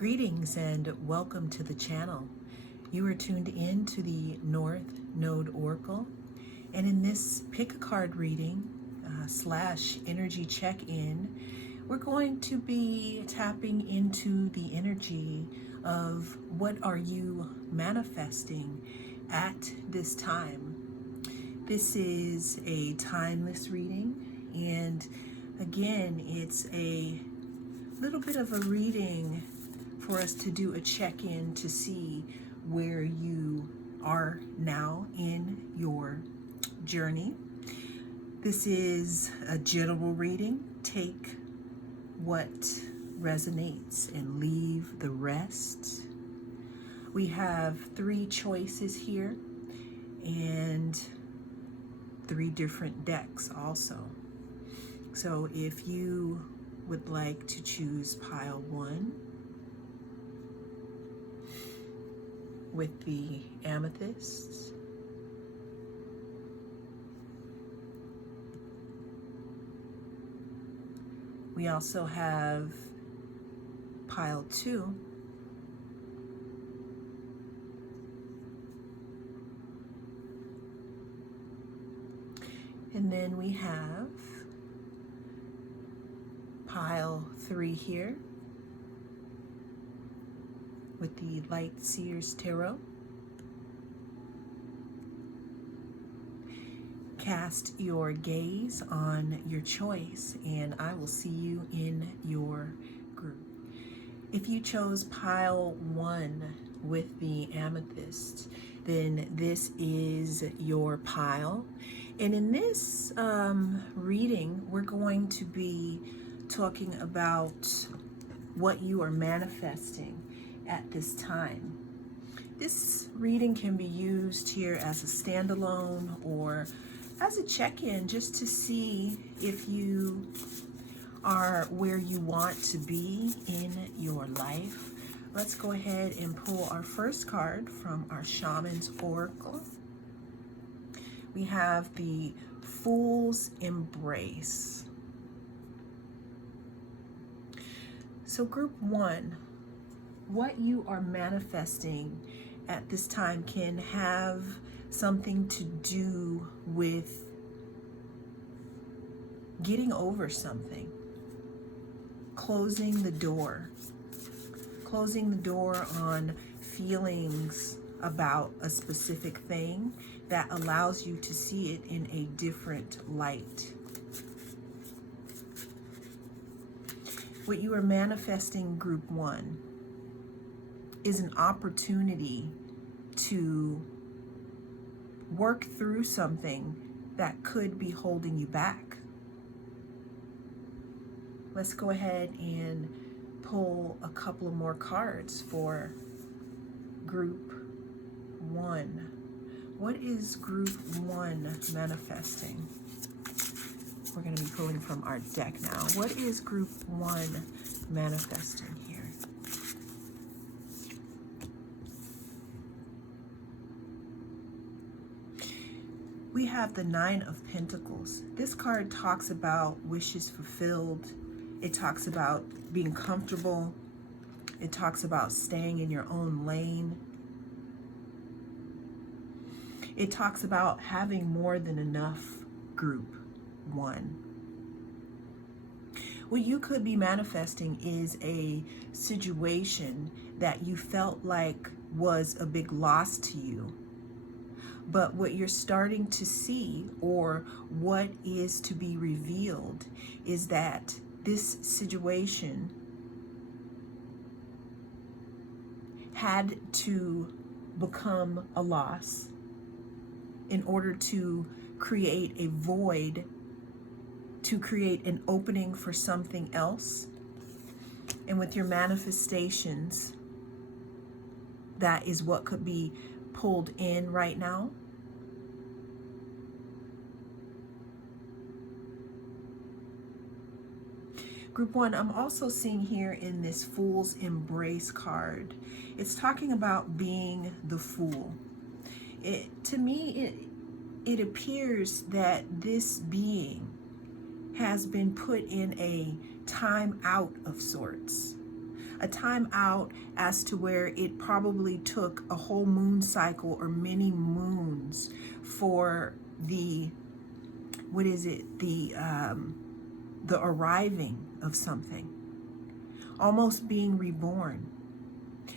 Greetings and welcome to the channel. You are tuned in to the North Node Oracle, and in this pick a card reading slash energy check-in, we're going to be tapping into the energy of what are you manifesting at this time. This is a timeless reading, and again, it's a little bit of a reading for us to do a check-in to see where you are now in your journey. This is a general reading. Take what resonates and leave the rest. We have 3 choices here and 3 different decks also. So if you would like to choose pile 1 with the amethysts, we also have pile 2 and then we have pile 3 here with the Light Seers Tarot. Cast your gaze on your choice and I will see you in your group. If you chose pile 1 with the amethyst, then this is your pile. And in this reading, we're going to be talking about what you are manifesting at this time. This reading can be used here as a standalone or as a check-in just to see if you are where you want to be in your life. Let's go ahead and pull our first card from our Shaman's Oracle. We have the Fool's Embrace. So group 1, what you are manifesting at this time can have something to do with getting over something, closing the door on feelings about a specific thing that allows you to see it in a different light. What you are manifesting, group 1, is an opportunity to work through something that could be holding you back. Let's go ahead and pull a couple of more cards for group 1. What is group 1 manifesting? We're going to be pulling from our deck now. What is group 1 manifesting here? We have the 9 of Pentacles. This card talks about wishes fulfilled. It talks about being comfortable. It talks about staying in your own lane. It talks about having more than enough, group 1. What you could be manifesting is a situation that you felt like was a big loss to you. But what you're starting to see, or what is to be revealed, is that this situation had to become a loss in order to create a void, to create an opening for something else. And with your manifestations, that is what could be pulled in right now. Group 1, I'm also seeing here in this Fool's Embrace card, it's talking about being the fool. To me, it appears that this being has been put in a time out of sorts. A time out as to where it probably took a whole moon cycle or many moons for the, what is it, the arriving of something, almost being reborn.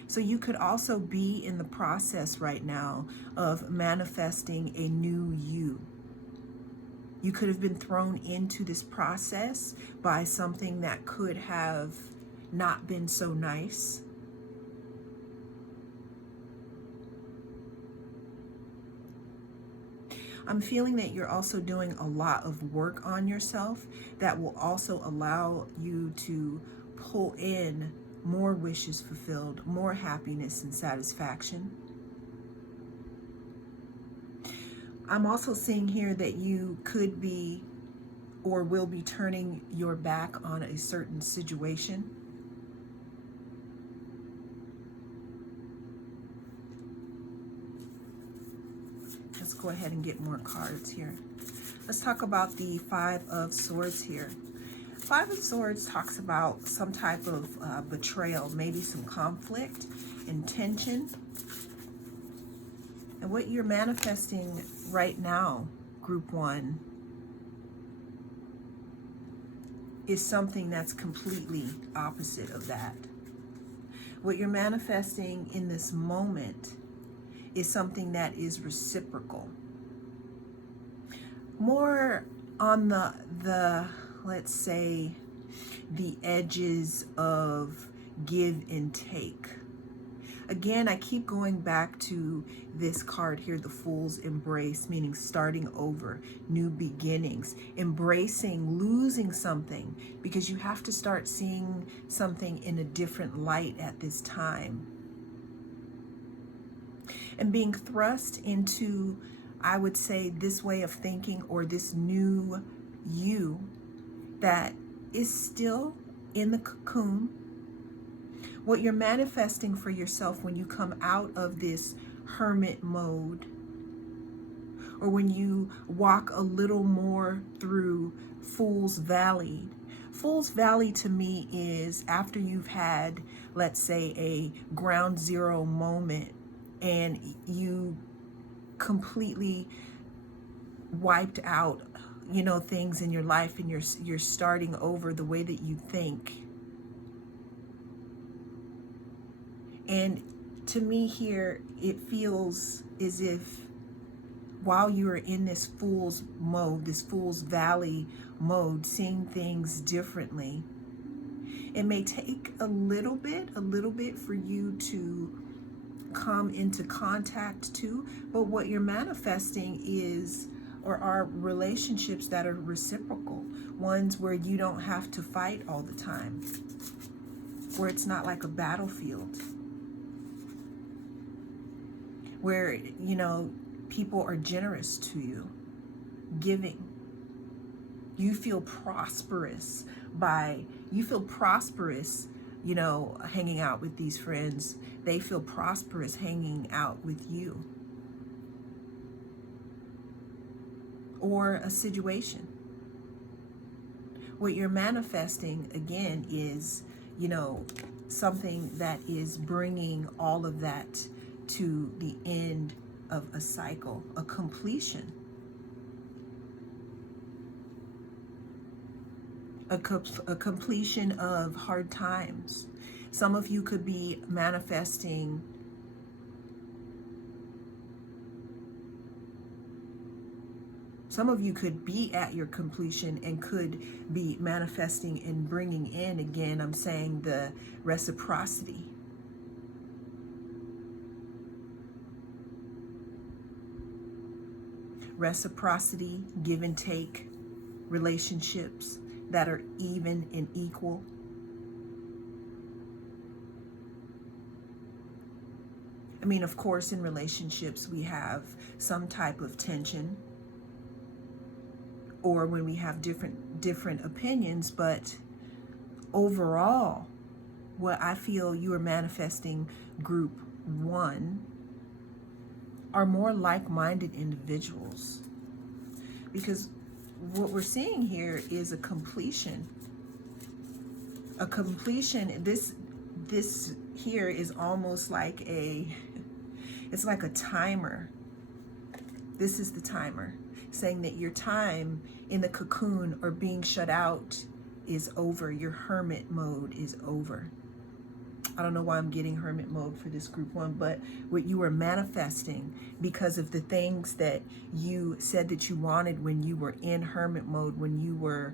So you could also be in the process right now of manifesting a new you. You could have been thrown into this process by something that could have not been so nice. I'm feeling that you're also doing a lot of work on yourself that will also allow you to pull in more wishes fulfilled, more happiness and satisfaction. I'm also seeing here that you could be or will be turning your back on a certain situation. Let's go ahead and get more cards here. Let's talk about the Five of Swords here. Five of Swords talks about some type of betrayal, maybe some conflict and tension. And what you're manifesting right now, Group 1, is something that's completely opposite of that. What you're manifesting in this moment is something that is reciprocal. More on the let's say, the edges of give and take. Again, I keep going back to this card here, the Fool's Embrace, meaning starting over, new beginnings, embracing losing something, because you have to start seeing something in a different light at this time. And being thrust into, I would say, this way of thinking or this new you that is still in the cocoon. What you're manifesting for yourself when you come out of this hermit mode, or when you walk a little more through Fool's Valley. Fool's Valley to me is after you've had, let's say, a ground zero moment and you completely wiped out, things in your life, and you're starting over the way that you think. And to me here, it feels as if while you are in this fool's mode, this Fool's Valley mode, seeing things differently, it may take a little bit for you to come into contact too. But what you're manifesting is, or are relationships that are reciprocal, ones where you don't have to fight all the time, where it's not like a battlefield, where, people are generous to you, giving. You feel prosperous hanging out with these friends. They feel prosperous hanging out with you. Or a situation. What you're manifesting, again, is, something that is bringing all of that to the end of a cycle, a completion. A completion of hard times. Some of you could be manifesting Some of you could be at your completion and could be manifesting and bringing in, again, I'm saying, the reciprocity. Reciprocity, give and take, relationships that are even and equal. I mean, of course, in relationships, we have some type of tension, or when we have different opinions, but overall, what I feel you are manifesting, Group 1, are more like-minded individuals. Because what we're seeing here is a completion. A completion, this this here is almost like it's like a timer. This is the timer, saying that your time in the cocoon or being shut out is over. Your hermit mode is over. I don't know why I'm getting hermit mode for this group 1, but what you were manifesting because of the things that you said that you wanted when you were in hermit mode, when you were,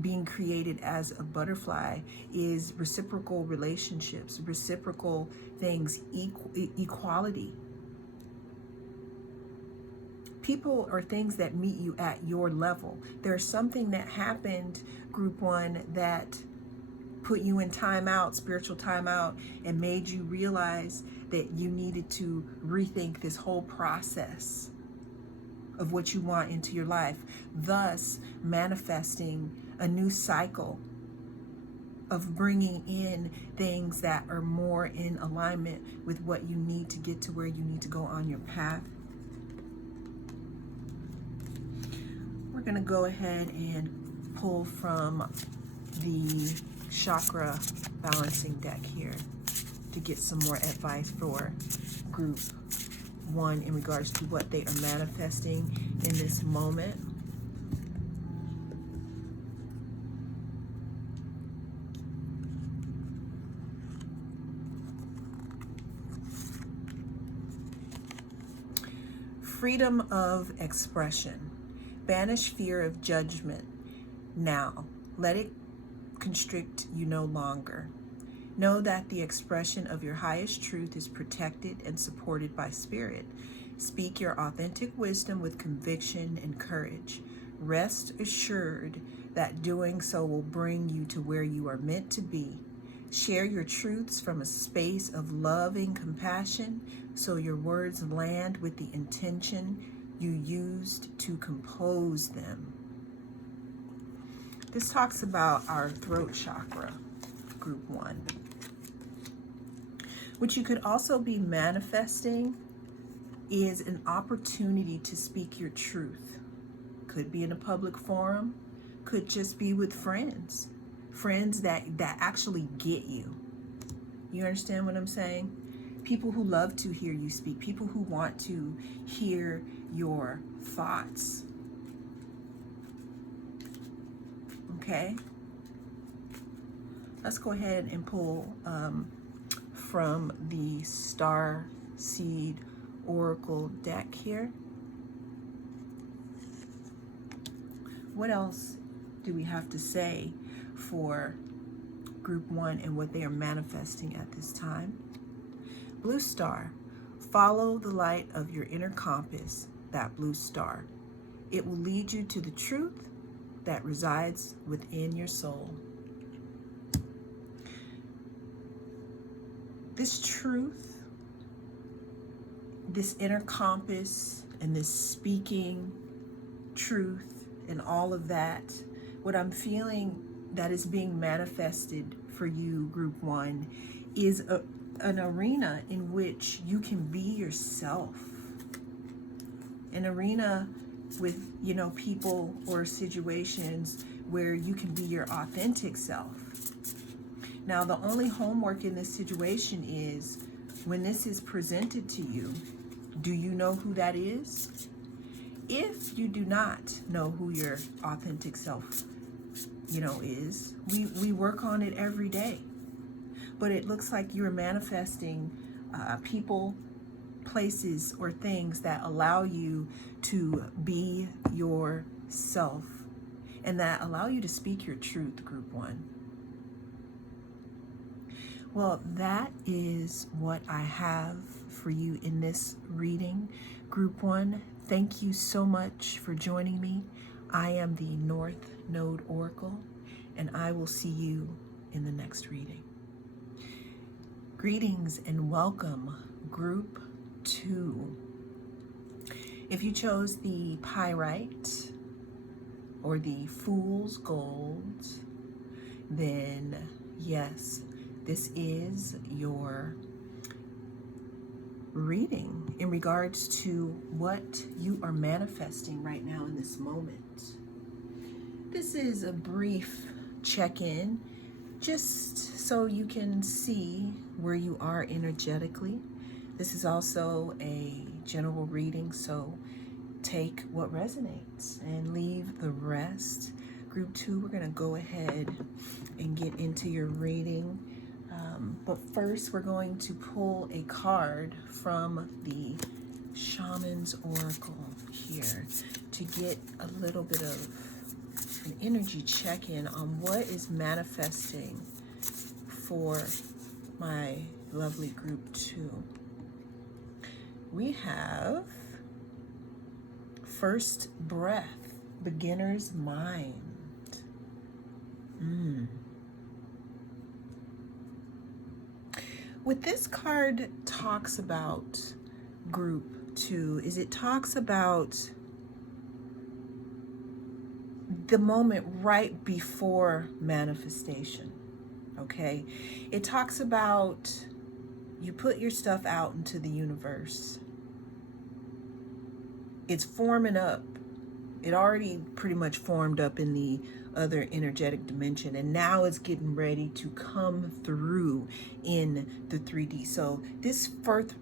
being created as a butterfly, is reciprocal relationships, reciprocal things, equality. People or things that meet you at your level. There's something that happened, group 1, that put you in timeout, spiritual timeout, and made you realize that you needed to rethink this whole process of what you want into your life, thus manifesting a new cycle of bringing in things that are more in alignment with what you need to get to where you need to go on your path. We're going to go ahead and pull from the chakra balancing deck here to get some more advice for group 1 in regards to what they are manifesting in this moment. Freedom of expression. Banish fear of judgment now. Let it constrict you no longer. Know that the expression of your highest truth is protected and supported by spirit. Speak your authentic wisdom with conviction and courage. Rest assured that doing so will bring you to where you are meant to be. Share your truths from a space of loving compassion so your words land with the intention you used to compose them. This talks about our throat chakra, group 1. What you could also be manifesting is an opportunity to speak your truth. Could be in a public forum, could just be with friends that actually get you. You understand what I'm saying? People who love to hear you speak, people who want to hear your thoughts. Okay? Let's go ahead and pull from the Star Seed Oracle deck here. What else do we have to say for group 1 and what they are manifesting at this time? Blue star. Follow the light of your inner compass, that blue star. It will lead you to the truth that resides within your soul. This truth, this inner compass, and this speaking truth and all of that, what I'm feeling that is being manifested for you, group 1, is an arena in which you can be yourself. An arena with, people or situations where you can be your authentic self. Now, the only homework in this situation is when this is presented to you, do you know who that is? If you do not know who your authentic self, is, we work on it every day. But it looks like you're manifesting people, places, or things that allow you to be yourself and that allow you to speak your truth, group 1. Well, that is what I have for you in this reading, group 1. Thank you so much for joining me. I am the North Node Oracle, and I will see you in the next reading. Greetings and welcome, group 2. If you chose the pyrite or the fool's gold, then yes, this is your reading in regards to what you are manifesting right now in this moment. This is a brief check-in just so you can see where you are energetically. This is also a general reading, so take what resonates and leave the rest. Group 2, we're going to go ahead and get into your reading. But first, we're going to pull a card from the Shaman's Oracle here to get a little bit of an energy check-in on what is manifesting for my lovely group 2. We have first breath, beginner's mind. What this card talks about, group 2, is it talks about the moment right before manifestation, okay? It talks about you put your stuff out into the universe. It's forming up. It already pretty much formed up in the other energetic dimension, and now it's getting ready to come through in the 3D. So this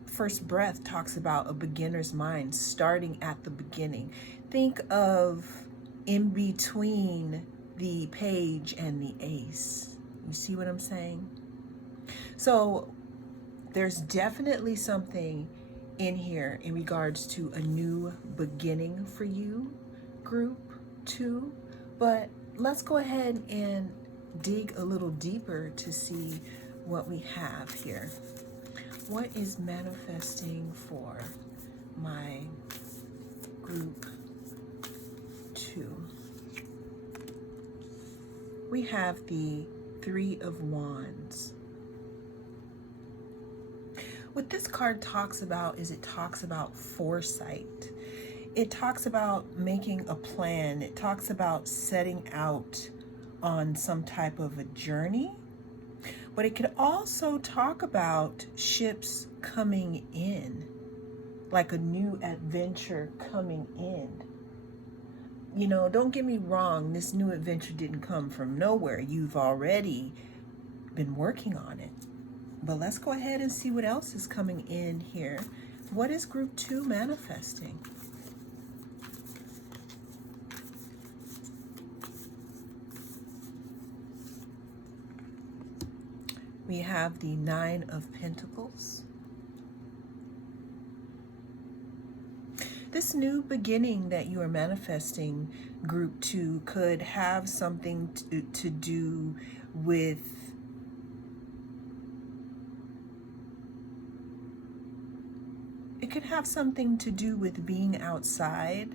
first breath talks about a beginner's mind starting at the beginning. Think of in between the page and the ace. You see what I'm saying? So there's definitely something in here in regards to a new beginning for you, group 2, but let's go ahead and dig a little deeper to see what we have here. What is manifesting for my group 2? We have the 3 of Wands. What this card talks about is it talks about foresight. It talks about making a plan. It talks about setting out on some type of a journey. But it could also talk about ships coming in, like a new adventure coming in. You know, don't get me wrong, this new adventure didn't come from nowhere. You've already been working on it. But let's go ahead and see what else is coming in here. What is group 2 manifesting? We have the 9 of Pentacles. This new beginning that you are manifesting, group 2, could have something to do with being outside.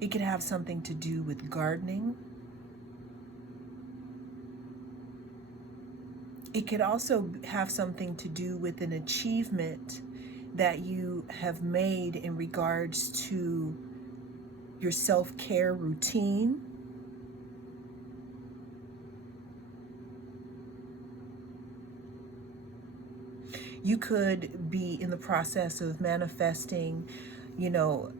It could have something to do with gardening. It could also have something to do with an achievement that you have made in regards to your self-care routine. You could be in the process of manifesting, you know,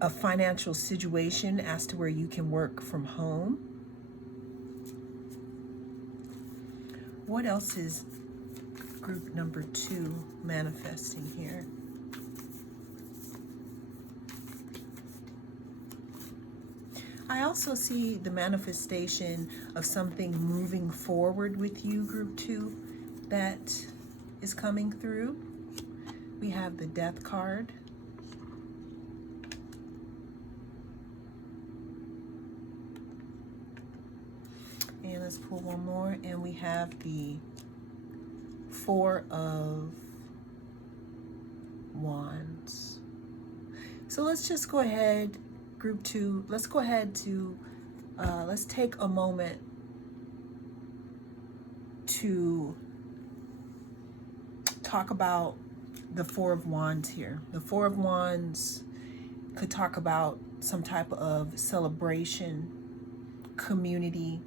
a financial situation as to where you can work from home. What else is group number 2 manifesting here? I also see the manifestation of something moving forward with you, group 2, that is coming through. We have the Death card. And let's pull one more, and we have the 4 of Wands. So let's just go ahead, group 2, let's go ahead to, let's take a moment to talk about the 4 of Wands here. The 4 of Wands could talk about some type of celebration, community.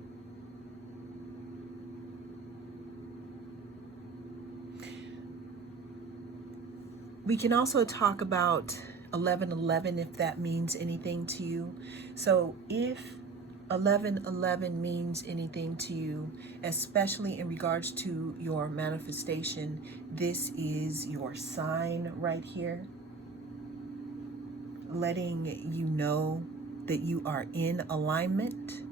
We can also talk about 1111 if that means anything to you. So if 1111 means anything to you, especially in regards to your manifestation, this is your sign right here, letting you know that you are in alignment.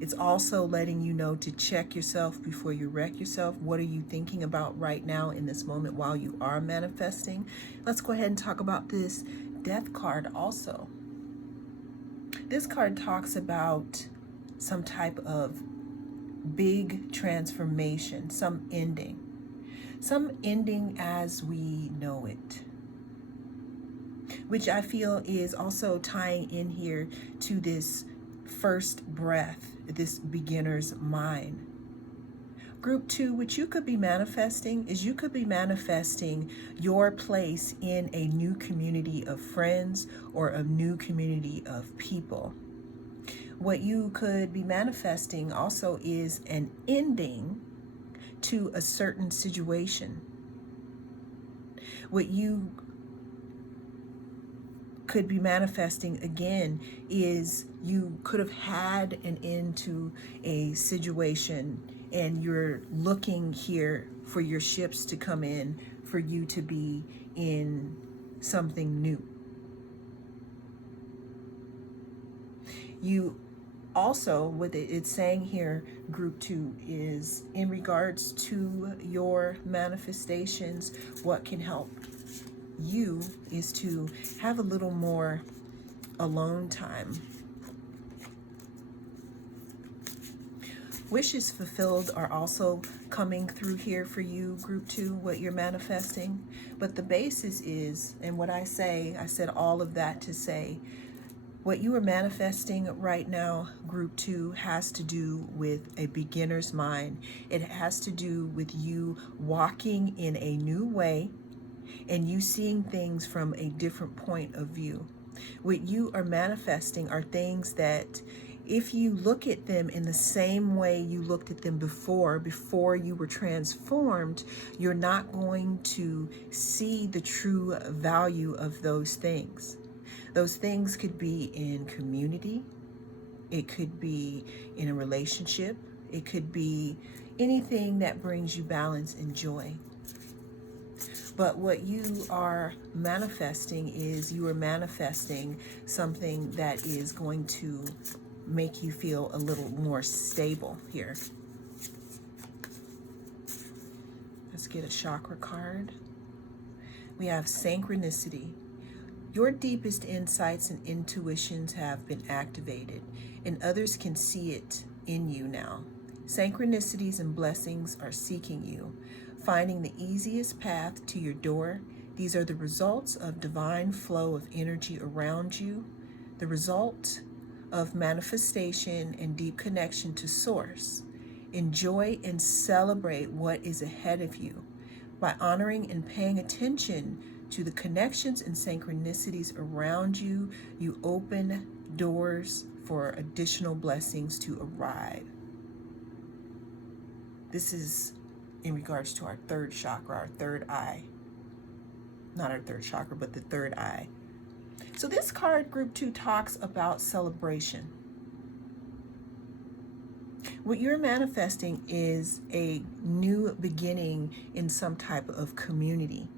It's also letting you know to check yourself before you wreck yourself. What are you thinking about right now in this moment while you are manifesting? Let's go ahead and talk about this death card also. This card talks about some type of big transformation, some ending as we know it, which I feel is also tying in here to this first breath, this beginner's mind. Group 2, which you could be manifesting, is you could be manifesting your place in a new community of friends or a new community of people. What you could be manifesting also is an ending to a certain situation. What you could be manifesting again is you could have had an end to a situation and you're looking here for your ships to come in for you to be in something new. You also, what it's saying here, group 2, is in regards to your manifestations, what can help you is to have a little more alone time. Wishes fulfilled are also coming through here for you, group 2, what you're manifesting. But the basis is, and what I said all of that to say, what you are manifesting right now, group 2, has to do with a beginner's mind. It has to do with you walking in a new way and you seeing things from a different point of view. What you are manifesting are things that if you look at them in the same way you looked at them before you were transformed, you're not going to see the true value of those things. Those things could be in community, it could be in a relationship, it could be anything that brings you balance and joy. But what you are manifesting is you are manifesting something that is going to make you feel a little more stable here. Let's get a chakra card. We have synchronicity. Your deepest insights and intuitions have been activated, and others can see it in you now. Synchronicities and blessings are seeking you, finding the easiest path to your door. These are the results of divine flow of energy around you, the result of manifestation and deep connection to Source. Enjoy and celebrate what is ahead of you. By honoring and paying attention to the connections and synchronicities around you, you open doors for additional blessings to arrive. This is in regards to our third chakra, our third eye. Not our third chakra, but the third eye. So this card, group 2, talks about celebration. What you're manifesting is a new beginning in some type of community.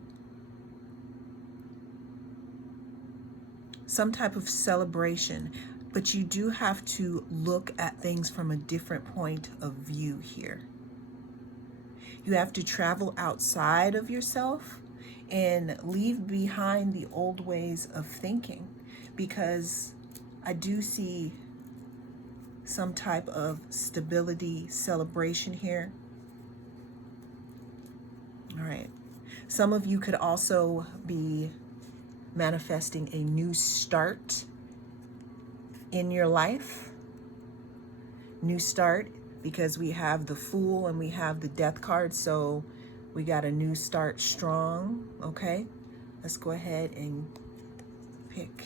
Some type of celebration, but you do have to look at things from a different point of view here. You have to travel outside of yourself and leave behind the old ways of thinking, because I do see some type of stability celebration here. All right. Some of you could also be manifesting a new start in your life. New start, because we have the Fool and we have the Death card, so we got a new start strong. Okay, let's go ahead and pick.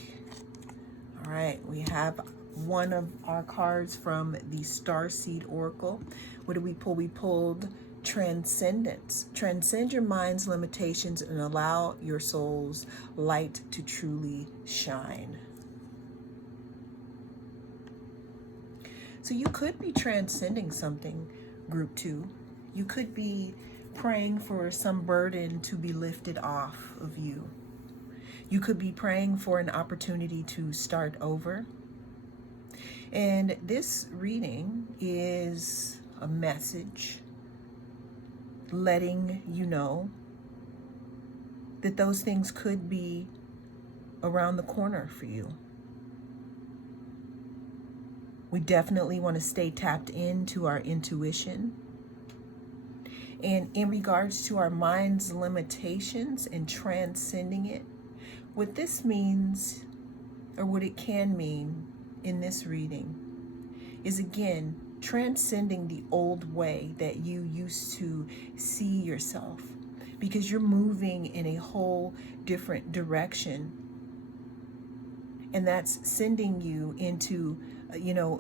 All right, we have one of our cards from the Starseed Oracle. What did we pull? We pulled Transcendence. Transcend your mind's limitations and allow your soul's light to truly shine. So you could be transcending something, group 2. You could be praying for some burden to be lifted off of you. You could be praying for an opportunity to start over. And this reading is a message letting you know that those things could be around the corner for you. We definitely want to stay tapped into our intuition. And in regards to our mind's limitations and transcending it, what this means, or what it can mean in this reading, is again, transcending the old way that you used to see yourself, because you're moving in a whole different direction. And that's sending you into,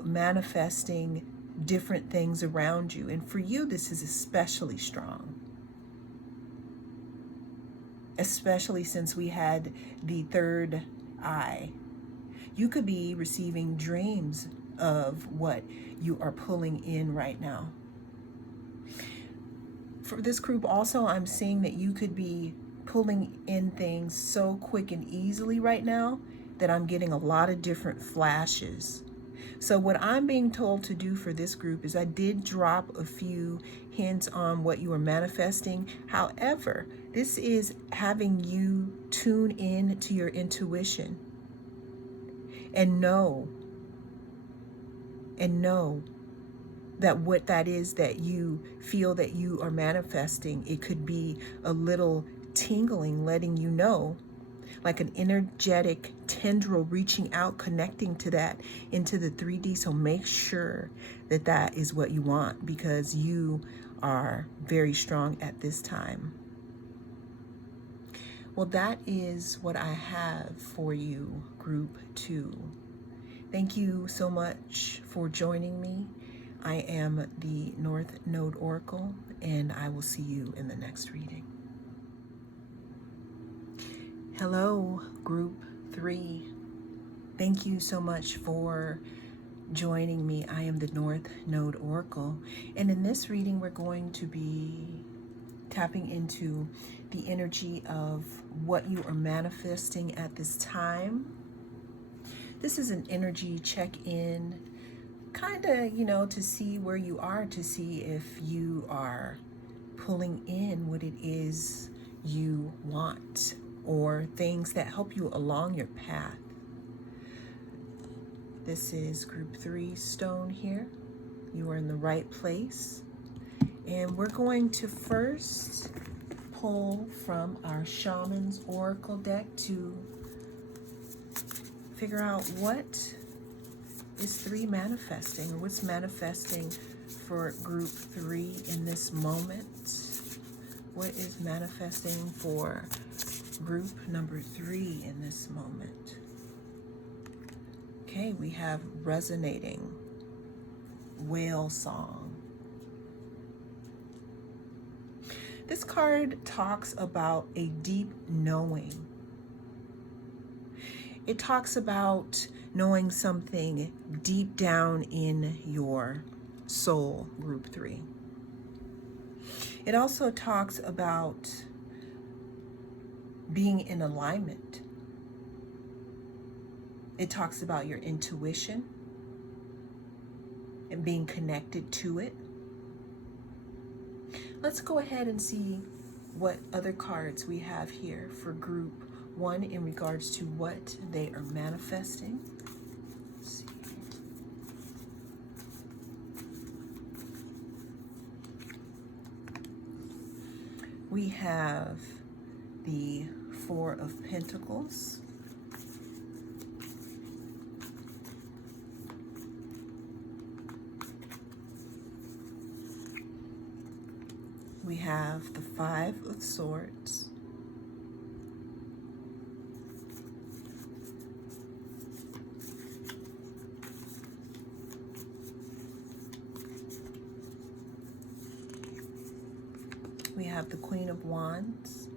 manifesting different things around you. And for you, this is especially strong. Especially since we had the third eye. You could be receiving dreams of what you are pulling in right now. For this group also, I'm seeing that you could be pulling in things so quick and easily right now that I'm getting a lot of different flashes. So what I'm being told to do for this group is I did drop a few hints on what you are manifesting. However, this is having you tune in to your intuition and know that what that is that you feel that you are manifesting, it could be a little tingling, letting you know, like an energetic tendril reaching out, connecting to that into the 3D. So make sure that that is what you want, because you are very strong at this time. Well, that is what I have for you, group 2. Thank you so much for joining me. I am the North Node Oracle, and I will see you in the next reading. Hello, group 3. Thank you so much for joining me. I am the North Node Oracle, and in this reading, we're going to be tapping into the energy of what you are manifesting at this time. This is an energy check-in, kind of, to see where you are, to see if you are pulling in what it is you want, or things that help you along your path. This is group 3 stone here. You are in the right place. And we're going to first pull from our Shaman's Oracle deck to figure out what is 3 manifesting, or what's manifesting for group 3 in this moment. What is manifesting for group number 3 in this moment? Okay, we have resonating whale song. This card talks about a deep knowing. It talks about knowing something deep down in your soul, group 3. It also talks about being in alignment. It talks about your intuition and being connected to it. Let's go ahead and see what other cards we have here for group 1 in regards to what they are manifesting. Let's see. We have the 4 of Pentacles. We have the 5 of Swords. We have the Queen of Wands.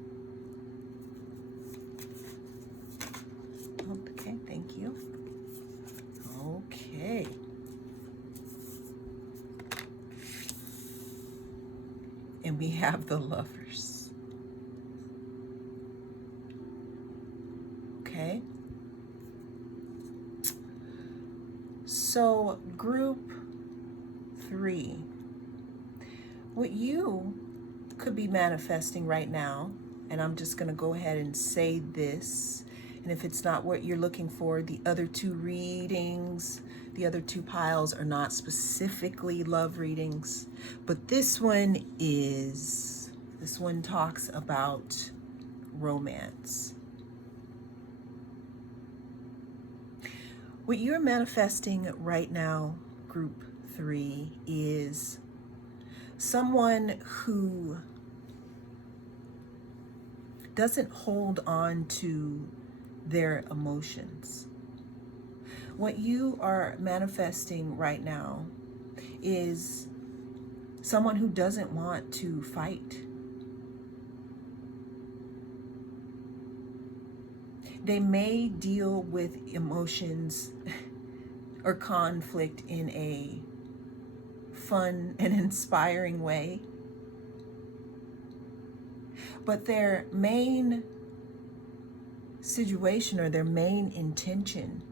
Okay, thank you. Okay. And we have the Lovers. Okay? So, group 3. What you could be manifesting right now, and I'm just going to go ahead and say this, and if it's not what you're looking for, the other 2 readings, the other 2 piles are not specifically love readings, but this one is. This one talks about romance. What you're manifesting right now, group 3, is someone who doesn't hold on to their emotions. What you are manifesting right now is someone who doesn't want to fight. They may deal with emotions or conflict in a fun and inspiring way, but their main situation or their main intention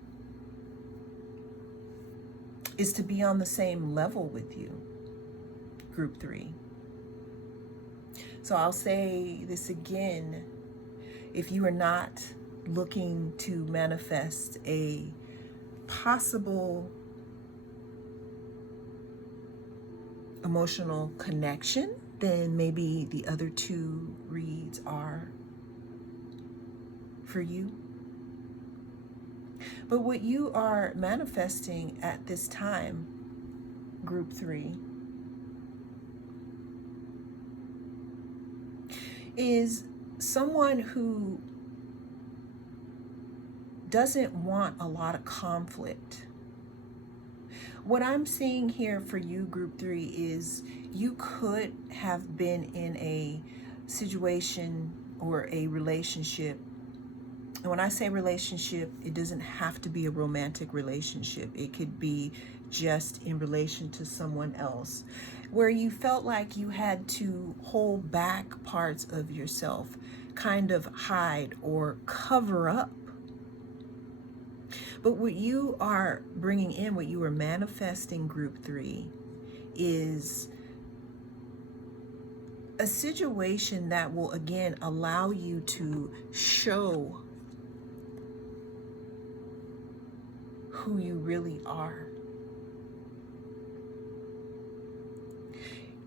is to be on the same level with you, group 3. So I'll say this again. If you are not looking to manifest a possible emotional connection, then maybe the other 2 reads are for you. But what you are manifesting at this time, group 3, is someone who doesn't want a lot of conflict. What I'm seeing here for you, group 3, is you could have been in a situation or a relationship. And when I say relationship, it doesn't have to be a romantic relationship. It could be just in relation to someone else, where you felt like you had to hold back parts of yourself, kind of hide or cover up. But what you are bringing in, what you are manifesting, group 3, is a situation that will, again, allow you to show who you really are.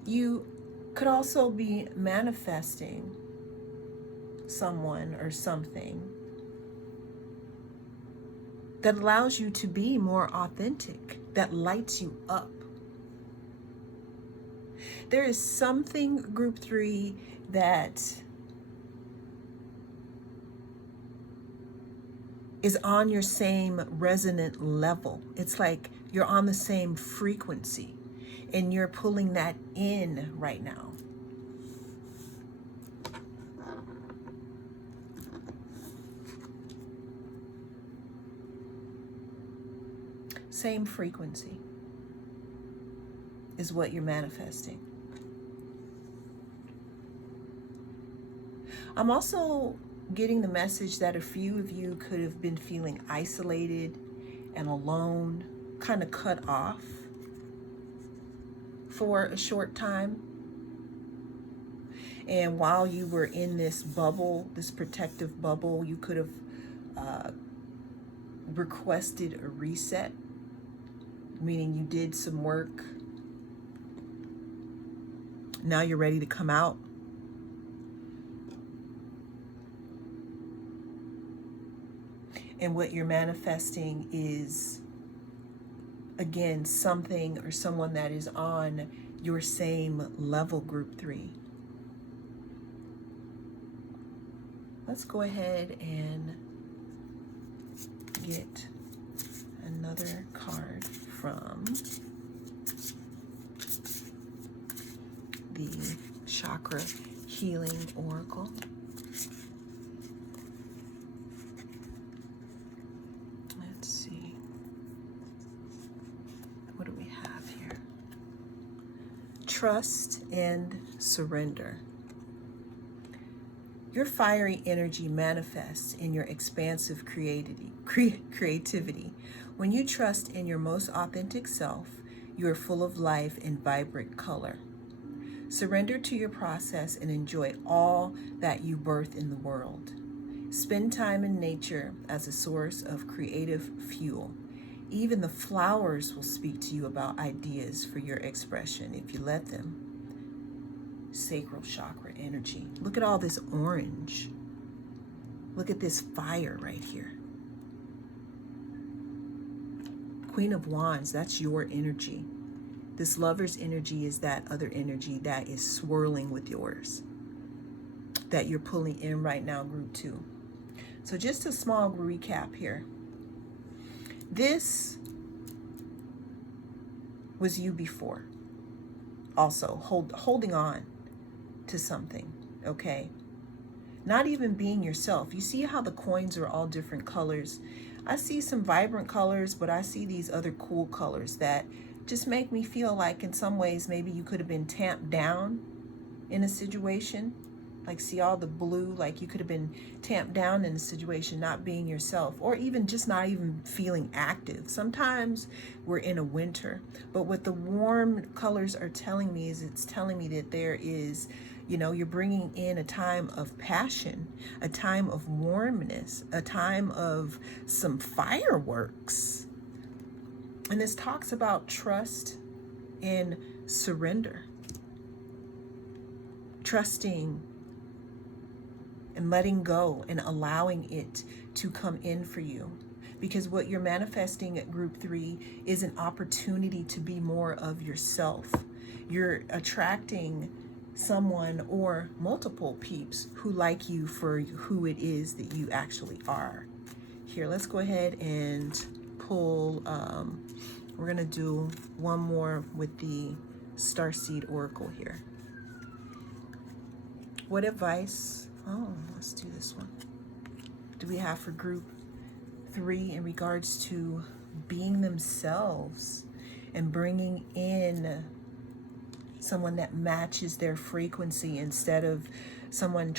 You could also be manifesting someone or something that allows you to be more authentic, that lights you up. There is something, group 3, that is on your same resonant level. It's like you're on the same frequency, and you're pulling that in right now. Same frequency is what you're manifesting. I'm also getting the message that a few of you could have been feeling isolated and alone, kind of cut off for a short time. And while you were in this bubble, this protective bubble, you could have requested a reset, meaning you did some work. Now you're ready to come out. And what you're manifesting is, again, something or someone that is on your same level, group 3. Let's go ahead and get another card from the Chakra Healing Oracle. Let's see. What do we have here? trust and surrender. Your fiery energy manifests in your expansive creativity. When you trust in your most authentic self, you are full of life and vibrant color. Surrender to your process and enjoy all that you birth in the world. Spend time in nature as a source of creative fuel. Even the flowers will speak to you about ideas for your expression if you let them. Sacral chakra energy. Look at all this orange. Look at this fire right here. Queen of Wands, that's your energy. This lover's energy is that other energy that is swirling with yours, that you're pulling in right now, group 2. So just a small recap here. This was you before. Also, holding on to something, okay? Not even being yourself. You see how the coins are all different colors? I see some vibrant colors, but I see these other cool colors that just make me feel like in some ways maybe you could have been tamped down in a situation. Like, see all the blue, like you could have been tamped down in a situation, not being yourself, or even just not even feeling active. Sometimes we're in a winter, but what the warm colors are telling me is it's telling me that there is, you know, you're bringing in a time of passion, a time of warmness, a time of some fireworks. And this talks about trust and surrender. Trusting and letting go and allowing it to come in for you. Because what you're manifesting at group 3 is an opportunity to be more of yourself. You're attracting someone or multiple peeps who like you for who it is that you actually are. Here, let's go ahead and pull, we're gonna do one more with the Starseed Oracle here. What advice, let's do this one, do we have for group 3 in regards to being themselves and bringing in someone that matches their frequency instead of someone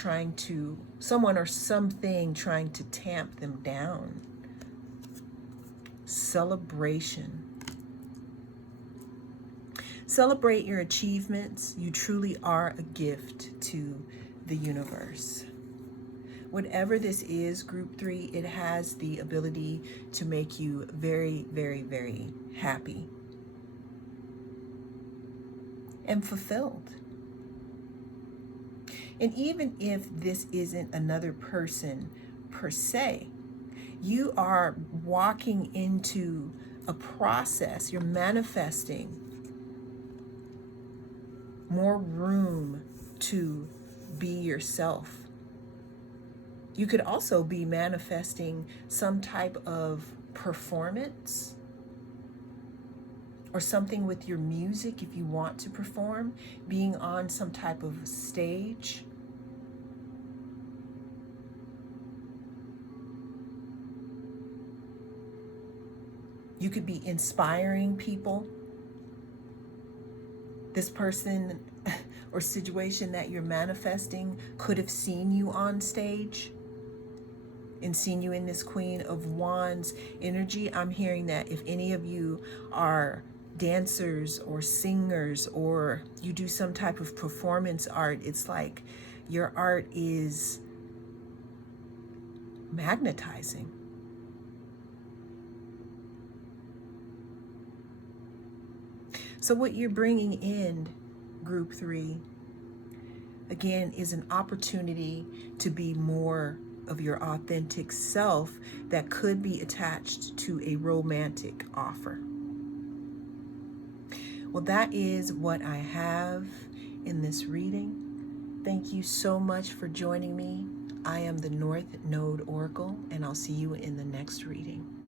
or something trying to tamp them down? Celebration. Celebrate your achievements. You truly are a gift to the universe. Whatever this is, group 3, it has the ability to make you very, very, very happy and fulfilled. And even if this isn't another person per se, you are walking into a process, you're manifesting more room to be yourself. You could also be manifesting some type of performance or something with your music if you want to perform, being on some type of stage. You could be inspiring people. This person or situation that you're manifesting could have seen you on stage and seen you in this Queen of Wands energy. I'm hearing that if any of you are dancers or singers or you do some type of performance art, it's like your art is magnetizing. So what you're bringing in, group 3, again, is an opportunity to be more of your authentic self that could be attached to a romantic offer. Well, that is what I have in this reading. Thank you so much for joining me. I am the North Node Oracle, and I'll see you in the next reading.